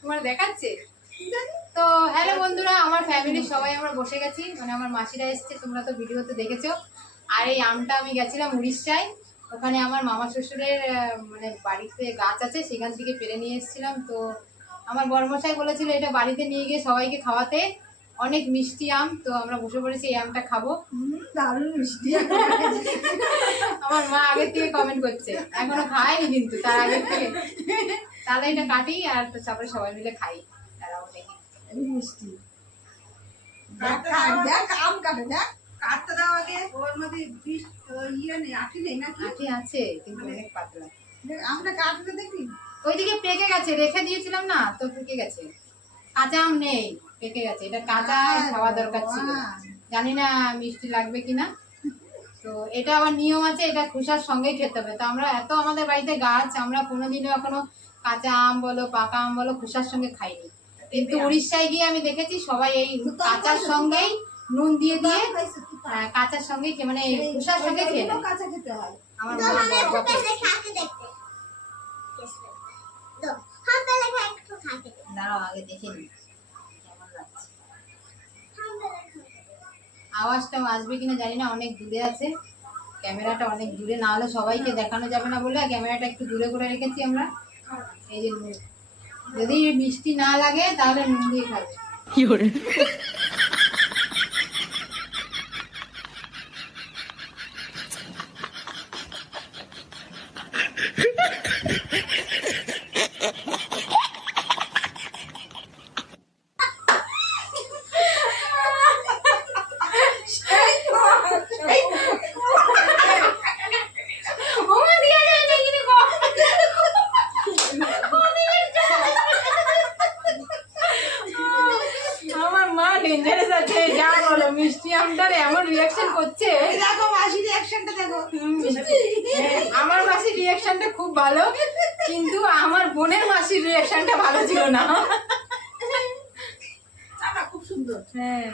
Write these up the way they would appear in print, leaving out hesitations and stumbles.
তোমার দেখাচ্ছে। তো হ্যালো বন্ধুরা, আমার ফ্যামিলির সবাই আমরা বসে গেছি, মানে আমার মাসিরা এসছে, তোমরা তো ভিডিওতে দেখেছো। আর এই আমটা আমি গেছিলাম উড়িষ্যায়, ওখানে আমার মামা শ্বশুরের মানে বাড়িতে গাছ আছে, সেখান থেকে পেরে নিয়ে এসেছিলাম। তো আমার বড়মশাই বলেছিল এটা বাড়িতে নিয়ে গিয়ে সবাইকে খাওয়াতে, অনেক মিষ্টি আম। তো আমরা বসে পড়েছি এই আমটা খাবো। দারুণ মিষ্টি। আমার মা আগের থেকে কমেন্ট করছে, এখনো খায়নি কিন্তু তার আগের থেকে। তাহলে এটা কাটি আর তারপরে সবাই মিলে খাই। তারাও দেখি মিষ্টি দেখ, আম কাটে দেখ, কাটতে দাও আগে। ওর মধ্যে ইয়ে নেই, আঠি নেই নাকি? আঠি আছে কিন্তু অনেক পাতলা। আমটা কাটতে দেখি। ওইদিকে পেকে গেছে, রেখে দিয়েছিলাম না তো পেকে গেছে। কাঁচা আম নেই, পেকে গেছে। এটা কাঁচা খাওয়া দরকার ছিল, জানি না মিষ্টি লাগবে কিনা। তো এটা আবার নিয়ম আছে, এটা খোসার সঙ্গেই খেতে হবে। তো আমরা এত আমাদের বাড়িতে গাছ, আমরা কোনোদিনও এখনো কাঁচা আম বলো পাকা আম বলো খোসার সঙ্গে খাইনি। কিন্তু উড়িষ্যায় গিয়ে আমি দেখেছি সবাই এই কাঁচার সঙ্গেই নুন দিয়ে দিয়ে কাঁচার সঙ্গেই মানে খোসার সঙ্গে খেয়ে নেয়। কাঁচা খেতে হয়। আমার দাঁড়াও আগে দেখে নি কেমন লাগছে। আওয়াজটা আসবে কিনা জানি না, অনেক দূরে আছে ক্যামেরাটা, অনেক দূরে, না হলে সবাইকে দেখানো যাবে না বলে ক্যামেরাটা একটু দূরে করে রেখেছি আমরা। এই যে নুন, যদি মিষ্টি না লাগে তাহলে নুন দিয়ে খাবে। আমার মা ডেঞ্জারাস আছে, যা বলো মিষ্টি আমটার এমন রিয়াকশন করছে। দেখো মাসির রিঅ্যাকশনটা দেখো। আমার মাসির রিয়াকশনটা খুব ভালো, কিন্তু আমার বোনের মাসির রিয়াকশনটা ভালো ছিল না। চাটা খুব সুন্দর। হ্যাঁ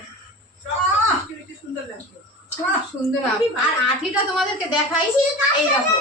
সুন্দর লাগছে। খুব সুন্দর আম। আর আঠিটা তোমাদেরকে দেখাই, এই দেখো